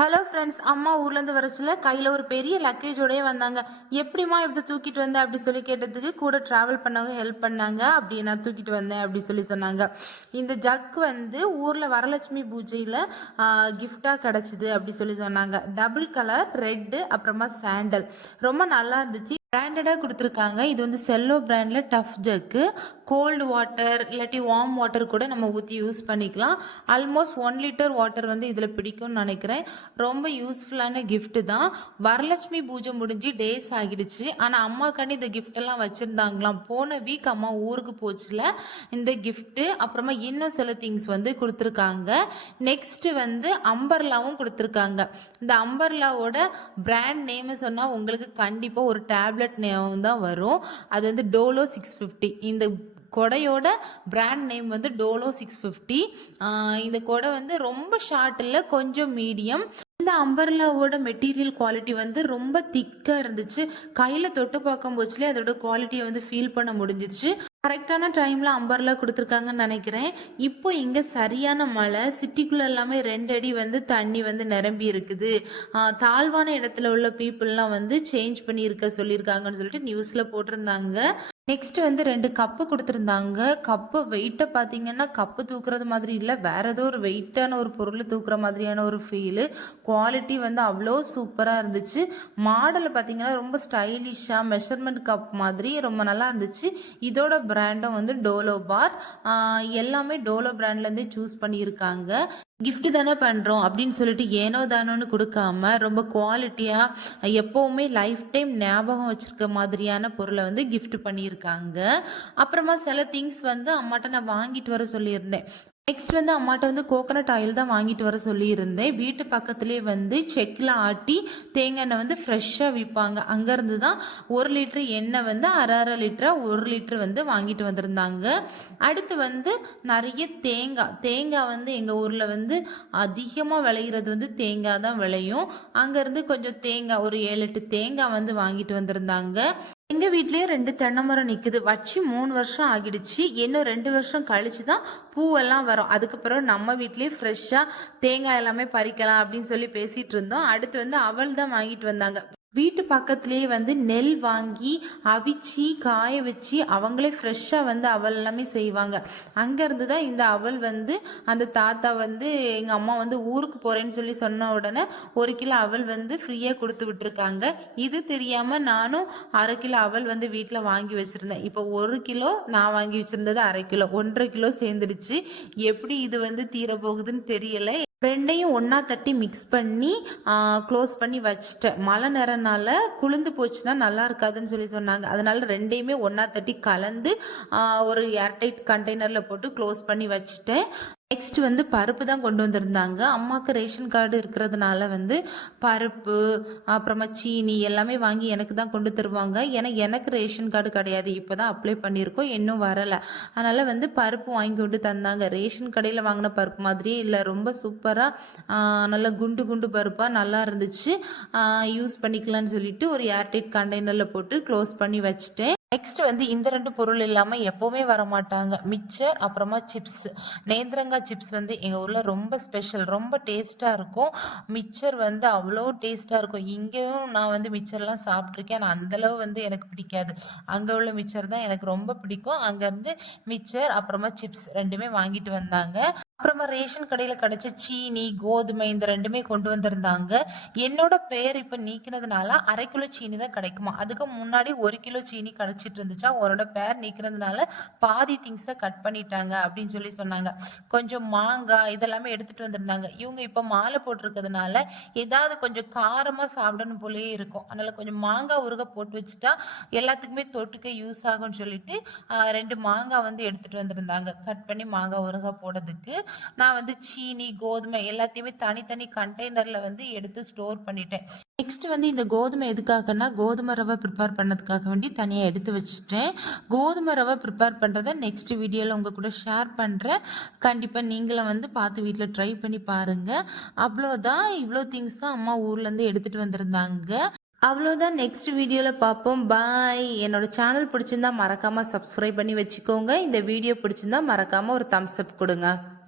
Hello friends அம்மா ஊர்லேருந்து வரச்சில் கையில் ஒரு பெரிய லக்கேஜோடய வந்தாங்க. எப்படிம்மா இப்படி தூக்கிட்டு வந்த அப்படி சொல்லி கேட்டதுக்கு கூட ட்ராவல் பண்ணவங்க ஹெல்ப் பண்ணாங்க. அப்படி நான் தூக்கிட்டு வந்தேன் அப்படி சொல்லி சொன்னாங்க. இந்த ஜக் வந்து ஊரில் வரலட்சுமி பூஜையில் கிஃப்டாக கிடச்சிது அப்படி சொல்லி சொன்னாங்க. டபுள் கலர் ரெட்டு அப்புறமா சாண்டல் ரொம்ப நல்லா இருந்துச்சு. பிராண்டடாக கொடுத்துருக்காங்க. இது வந்து செல்லோ பிராண்டில் டஃப் ஜக்கு கோல்டு வாட்டர் இல்லாட்டி வார்ம் வாட்டர் கூட நம்ம ஊற்றி யூஸ் பண்ணிக்கலாம். ஆல்மோஸ்ட் ஒன் லிட்டர் வாட்டர் வந்து இதில் பிடிக்கும்னு நினைக்கிறேன். ரொம்ப யூஸ்ஃபுல்லான கிஃப்ட்டு தான். வரலட்சுமி பூஜை முடிஞ்சு டேஸ் ஆகிடுச்சு. ஆனால் அம்மாக்காண்டி இந்த கிஃப்டெல்லாம் வச்சுருந்தாங்களாம். போன வீக் அம்மா ஊருக்கு போச்சுல இந்த கிஃப்ட்டு அப்புறமா இன்னும் சில திங்ஸ் வந்து கொடுத்துருக்காங்க. நெக்ஸ்ட்டு வந்து அம்பர்லாவும் கொடுத்துருக்காங்க. இந்த அம்பர்லாவோட பிராண்ட் நேமை சொன்னால் உங்களுக்கு கண்டிப்பாக ஒரு டேப்லெட் நேம் தான் வரும். அது வந்து டோலோ சிக்ஸ் ஃபிஃப்டி இந்த கொடையோட பிராண்ட் நேம் வந்து டோலோ சிக்ஸ் ஃபிஃப்டி இந்த கொடை வந்து ரொம்ப ஷார்ட் இல்லை கொஞ்சம் மீடியம் இந்த அம்பர்லாவோட மெட்டீரியல் குவாலிட்டி வந்து ரொம்ப திக்காக இருந்துச்சு. கையில் தொட்டு பார்க்கும் போச்சுலேயே அதோட குவாலிட்டியை வந்து ஃபீல் பண்ண முடிஞ்சிச்சு. கரெக்டான டைமில் அம்பரில் கொடுத்துருக்காங்கன்னு நினைக்கிறேன். இப்போ இங்கே சரியான மழை சிட்டிக்குள்ளே எல்லாமே ரெண்டு அடி வந்து தண்ணி வந்து நிரம்பி இருக்குது. தாழ்வான இடத்துல உள்ள பீப்புளெலாம் வந்து சேஞ்ச் பண்ணியிருக்க சொல்லியிருக்காங்கன்னு சொல்லிட்டு நியூஸில் போட்டிருந்தாங்க. நெக்ஸ்ட் வந்து ரெண்டு கப்பு கொடுத்துருந்தாங்க. கப்பு வெயிட்டை பார்த்தீங்கன்னா கப்பு தூக்குறது மாதிரி இல்லை. வேற ஏதோ ஒரு வெயிட்டான ஒரு பொருள் தூக்குற மாதிரியான ஒரு ஃபீலு குவாலிட்டி வந்து அவ்வளோ சூப்பராக இருந்துச்சு. மாடல் பார்த்தீங்கன்னா ரொம்ப ஸ்டைலிஷாக மெஷர்மெண்ட் கப் மாதிரி ரொம்ப நல்லா இருந்துச்சு. இதோட பிராண்டும் வந்து டோலோ பார் எல்லாமே டோலோ பிராண்ட்லேருந்தே சூஸ் பண்ணியிருக்காங்க. கிஃப்ட் தானே பண்ணுறோம் அப்படின்னு சொல்லிட்டு ஏனோ தானோன்னு கொடுக்காம ரொம்ப குவாலிட்டியாக எப்போவுமே லைஃப் டைம் ஞாபகம் வச்சுருக்க மாதிரியான பொருளை வந்து கிஃப்ட் பண்ணியிருக்காங்க. அப்புறமா சில திங்ஸ் வந்து அம்மாட்ட நான் வாங்கிட்டு வர சொல்லியிருந்தேன். நெக்ஸ்ட் வந்து அம்மாட்ட வந்து கோகனட் ஆயில் தான் வாங்கிட்டு வர சொல்லியிருந்தேன். வீட்டு பக்கத்துலேயே வந்து செக்கில் ஆட்டி தேங்காய் எண்ணெய் வந்து ஃப்ரெஷ்ஷாக விற்பாங்க. அங்கேருந்து தான் ஒரு லிட்டர் எண்ணெய் வந்து அரை அரை லிட்டராக ஒரு லிட்டர் வந்து வாங்கிட்டு வந்திருந்தாங்க. அடுத்து வந்து நிறைய தேங்காய். தேங்காய் வந்து எங்கள் ஊரில் வந்து அதிகமாக விளையிறது வந்து தேங்காய் தான் விளையும். அங்கேருந்து கொஞ்சம் தேங்காய் ஒரு ஏழு எட்டு தேங்காய் வந்து வாங்கிட்டு வந்திருந்தாங்க. எங்கள் வீட்லேயே ரெண்டு தென்னை மரம் நிற்குது வச்சு மூணு வருஷம் ஆகிடுச்சு. இன்னும் ரெண்டு வருஷம் கழிச்சு தான் பூவெல்லாம் வரும். அதுக்கப்புறம் நம்ம வீட்லேயே ஃப்ரெஷ்ஷாக தேங்காய் எல்லாமே பறிக்கலாம் அப்படின்னு சொல்லி பேசிகிட்டு இருந்தோம். அடுத்து வந்து அவள் தான் வாங்கிட்டு வந்தாங்க. வீட்டு பக்கத்துலேயே வந்து நெல் வாங்கி அவிச்சு காய வச்சு அவங்களே ஃப்ரெஷ்ஷாக வந்து அவல் எல்லாமே செய்வாங்க. அங்கேருந்து தான் இந்த அவல் வந்து அந்த தாத்தா வந்து எங்கள் அம்மா வந்து ஊருக்கு போகிறேன்னு சொல்லி சொன்ன உடனே ஒரு கிலோ அவல் வந்து ஃப்ரீயாக கொடுத்து விட்டுருக்காங்க. இது தெரியாமல் நானும் அரை கிலோ அவல் வந்து வீட்டில் வாங்கி வச்சுருந்தேன். இப்போ ஒரு கிலோ நான் வாங்கி வச்சுருந்தது அரை கிலோ ஒன்றரை கிலோ சேர்ந்துடுச்சு. எப்படி இது வந்து தீரப்போகுதுன்னு தெரியலை. ரெண்டையும் ஒன்றா தட்டி மிக்ஸ் பண்ணி க்ளோஸ் பண்ணி வச்சிட்டேன். மழை நேரனால குளிர்ந்து போச்சுன்னா நல்லா இருக்காதுன்னு சொல்லி சொன்னாங்க. அதனால ரெண்டையுமே ஒன்றா தட்டி கலந்து ஒரு ஏர்டைட் கண்டெய்னரில் போட்டு க்ளோஸ் பண்ணி வச்சுட்டேன். நெக்ஸ்ட் வந்து பருப்பு தான் கொண்டு வந்திருந்தாங்க. அம்மாவுக்கு ரேஷன் கார்டு இருக்கிறதுனால வந்து பருப்பு அப்புறமா சீனி எல்லாமே வாங்கி எனக்கு தான் கொண்டு தருவாங்க. ஏன்னா எனக்கு ரேஷன் கார்டு கிடையாது. இப்போ தான் அப்ளை பண்ணியிருக்கோம். இன்னும் வரலை. அதனால் வந்து பருப்பு வாங்கி கொண்டு தந்தாங்க. ரேஷன் கடையில் வாங்கின பருப்பு மாதிரியே இல்லை. ரொம்ப சூப்பராக நல்லா குண்டு குண்டு பருப்பாக நல்லா இருந்துச்சு. யூஸ் பண்ணிக்கலாம்னு சொல்லிட்டு ஒரு ஏர்டைட் கண்டெய்னரில் போட்டு க்ளோஸ் பண்ணி வச்சுட்டேன். நெக்ஸ்ட் வந்து இந்த ரெண்டு பொருள் இல்லாமல் எப்போவுமே வர மாட்டாங்க மிக்சர் அப்புறமா சிப்ஸ் நேந்திரங்காய் சிப்ஸ் வந்து எங்கள் ஊரில் ரொம்ப ஸ்பெஷல் ரொம்ப டேஸ்ட்டாக இருக்கும். மிக்சர் வந்து அவ்வளோ டேஸ்ட்டாக இருக்கும். இங்கேயும் நான் வந்து மிக்சர்லாம் சாப்பிட்ருக்கேன் ஆனால் அந்தளவு வந்து எனக்கு பிடிக்காது. அங்கே உள்ள மிக்சர் தான் எனக்கு ரொம்ப பிடிக்கும். அங்கேருந்து மிக்சர் அப்புறமா சிப்ஸ் ரெண்டுமே வாங்கிட்டு வந்தாங்க. அப்புறமா ரேஷன் கடையில் கிடைச்ச சீனி கோதுமை இந்த ரெண்டுமே கொண்டு வந்திருந்தாங்க. என்னோட பேர் இப்போ நீக்கினதுனால அரை கிலோ சீனி தான் கிடைக்குமா? அதுக்கு முன்னாடி ஒரு கிலோ சீனி கிடைச்சிட்டு இருந்துச்சா? உன்னோட பேர் நீக்கிறதுனால பாதி திங்ஸை கட் பண்ணிட்டாங்க அப்படின்னு சொல்லி சொன்னாங்க. கொஞ்சம் மாங்காய் இதெல்லாமே எடுத்துகிட்டு வந்திருந்தாங்க. இவங்க இப்போ மாலை போட்டிருக்கிறதுனால ஏதாவது கொஞ்சம் காரமாக சாப்பிடணும் போலே இருக்கும். அதனால் கொஞ்சம் மாங்காய் உருக போட்டு வச்சுட்டா எல்லாத்துக்குமே தொட்டுக்க யூஸ் ஆகும்னு சொல்லிட்டு ரெண்டு மாங்காய் வந்து எடுத்துகிட்டு வந்திருந்தாங்க. கட் பண்ணி மாங்காய் உருக போடுறதுக்கு. நான் வந்து சீனி கோதுமை எல்லாத்தையுமே தனித்தனி கண்டெய்னரில் வந்து எடுத்து ஸ்டோர் பண்ணிட்டேன். நெக்ஸ்ட் வந்து இந்த கோதுமை எதுக்காகன்னா கோதுமை ரவை ப்ரிப்பேர் பண்ணதுக்காக வேண்டி தனியாக எடுத்து வச்சுட்டேன். கோதுமை ரவை ப்ரிப்பேர் பண்ணுறதை நெக்ஸ்ட் வீடியோவில் உங்கள் கூட ஷேர் பண்ணுறேன் கண்டிப்பாக நீங்களும் வந்து பார்த்து வீட்டில் ட்ரை பண்ணி பாருங்கள் அவ்வளோதான் இவ்வளோ திங்ஸ் தான் அம்மா ஊர்லேருந்து எடுத்துகிட்டு வந்திருந்தாங்க. அவ்வளோதான் நெக்ஸ்ட் வீடியோவில் பார்ப்போம். பாய் என்னோட சேனல் பிடிச்சிருந்தா மறக்காமல் சப்ஸ்கிரைப் பண்ணி வச்சுக்கோங்க. இந்த வீடியோ பிடிச்சிருந்தா மறக்காமல் ஒரு தம்ஸ் அப் கொடுங்க.